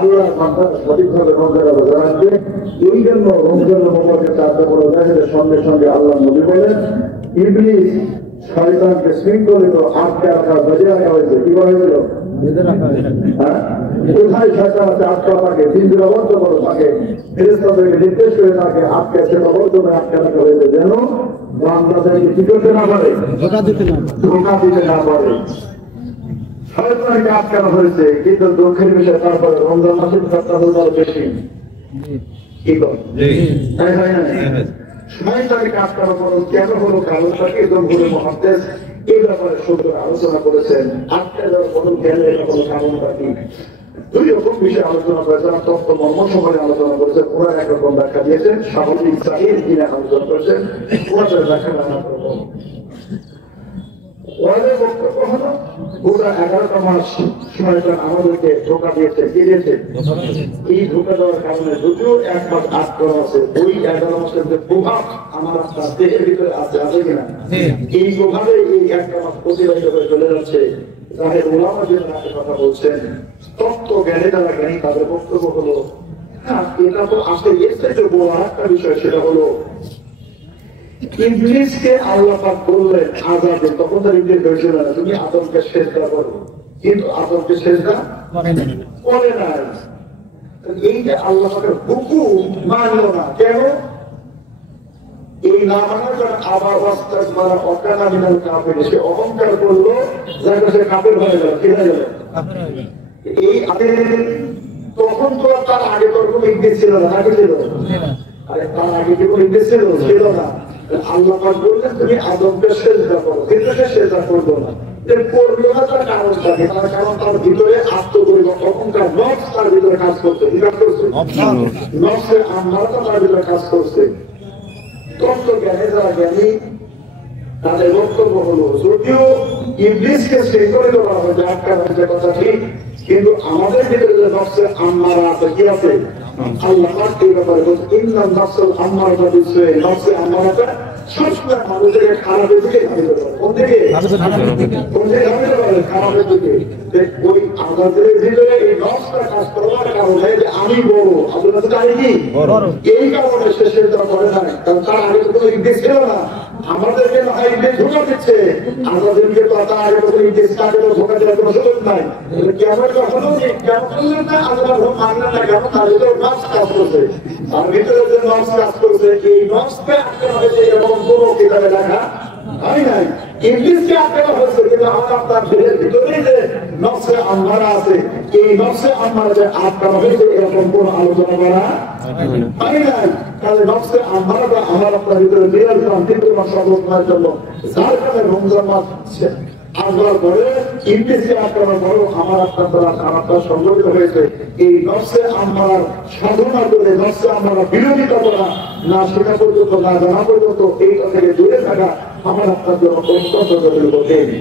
আল্লাহ সঠিকভাবে রোজা রোজা রাখবে। এই জন্য রমজান মোবারকের চারটা বড় জাহিদের সঙ্গে সঙ্গে আল্লাহ নবী বলেন ইবলিস শয়তানকে শৃঙ্খলিত আটকে রাখা বেঁধে রাখা হয়েছে। কি বলা হয়েছিল? কোথায় শয়তান আছে আটকা থাকে, তিনজনে বন্ধ করো থাকে, ফেরেশতাদেরকে নির্দেশ করে তাকে আটকে সেবাবর্ধনে আটকে রাখা হয়েছে যেন বান্দাদেরকে কি করতে না পারে, ধোঁকা দিতে না পারে। শয়তানকে আটকানো হয়েছে, কিন্তু দুঃখের বিষয় তারপরে রমজান মাসের সপ্তাহ বেশি কি হয় না। শয়তানকে আটকানো কেন হলো, কারণটাকে জমহুরে মুহাদ্দিস এই ব্যাপারে সুন্দর আলোচনা করেছেন। আটকে যাওয়ার কোনো জ্ঞানের কোনো কারণটা কি, দুই রকম বিষয়ে আলোচনা করেছেন। তত্ত্ব মর্ম সম্পর্কে আলোচনা করেছেন। ওরা একরকম ব্যাখ্যা দিয়েছেন, স্বাভাবিক চাহিদ কিনে আলোচনা করেছেন। ওনাদের ব্যাখ্যা নানা রকম। ওদের বক্তব্য হলো পুরো 11টা মাস শয়তান আমাদেরকে ধোঁকা দিয়েছে, কি দিয়েছে? এই ধোঁকা দেওয়ার কারণে যদিও এক মাস আট করা আছে, ওই 11 মাসের যে প্রভাব আমার আপনার দেহের ভিতরে আছে কিনা, এই প্রভাবে এই একটা মাস প্রতিবাহিত হয়ে চলে যাচ্ছে। তাদের ওলামা যে কথা বলছেন, তত্ত্ব জ্ঞানী যারা জ্ঞানী তাদের বক্তব্য হলো হ্যাঁ এটা তো আসলে এর থেকে বড় একটা বিষয়, সেটা হলো ইবলিসকে আল্লাহ পাক বললেন আযাবে, তখন তার ইবলিস হয়েছিল না তুমি আদমকে সেজদা করো, কিন্তু আদমকে সেজদা করে নাই। এই যে আল্লাহ পাকের হুকুম মানলো না, কেন? এই না মানার কারণে আবার রাস্তায় মারা অকানা মিনাল কাফের, সে অহংকার করলো, যাকে সে কাফের হয়ে গেল, কি হয়ে গেল? এই তখন তো তার আগে তোর কোনো ইবলিস ছিল না, নাকি ছিল? আরে তার আগে কি কোনো ইবলিস ছিল না। আল্লাহ পাক বললেন তুমি আদমকে সেজদা করো, কিন্তু সে সেজদা করলো না। করলো না তার কারণ থাকে, তার কারণ তার ভিতরে আত্মপরিবর্তন, অহংকার নফস তার ভিতরে কাজ করছে, কি কাজ করছে? নফসের আম্মারতা তার ভিতরে কাজ করছে। তত্ত্ব জ্ঞানে যারা জ্ঞানী তাদের বক্তব্য হলো যদিও ইবলিসকে শৃঙ্খলিত করা হয়েছে, আটকানো হয়েছে, কথা ঠিক, কিন্তু আমাদের ভিতরে যে নফসের আম্মারা আছে, কি আছে? আল্লাহ পাক এই ব্যাপারে বলছেন ইন্নান নাফসুল আম্মারাতা বিসসুই, নফসে আম্মারাতা সবসময় মানুষকে খারাপের দিকে ধাবিত করে। কোন দিকে? ধাবিত করে খারাপের দিকে। ওই আমাদের ভিতরে এই নফসটা কাজ করার কারণে যে আমি বড়, আপনারা তো জানি কি এই কারণে সে সেটা করে না, কারণ তার আগে তো কোনো ইবলিস ছিল না। আমাদেরকে না হয় ইবলিস ধোঁকা দিচ্ছে, আমাদেরকে তো তার আগে কোনো ইবলিস কাজে ধোঁকা দেওয়ার কোনো সুযোগ নাই। কেমন কখনো কেমন করলেন না, আমরা মানলেন না, কেমন তার ভিতরে নফস কাজ করছে, তার ভিতরে যে নফস কাজ করছে, এই নফসকে আটকানো হয়েছে এবং কোনো কিতাবে লেখা হয় নাই। ইবলিসকে আটকানো হয়েছে, কিন্তু আমার আপনার দেহের ভিতরেই যে নফসে আম্মারা আছে, এই নফসে আম্মারা যে আটকানো হয়েছে এরকম কোন আলোচনা করা হয় নাই। তাহলে নফসে আম্মারাটা আমার আপনার ভিতরে বিরাজ তীব্র সর্বনার জন্য, যার কারণে রমজান মাস আসবার পরে ইবলিসকে আটকানোর পরেও আমার আপনার দ্বারা খারাপটা সংগঠিত হয়েছে। এই নফসে আম্মারার সাধনা করে নফসে আম্মারা বিরোধিতা করা, না শেখা পর্যন্ত না জানা পর্যন্ত এই থেকে দূরে থাকা আমার আপনার জন্য অত্যন্ত জরুরি।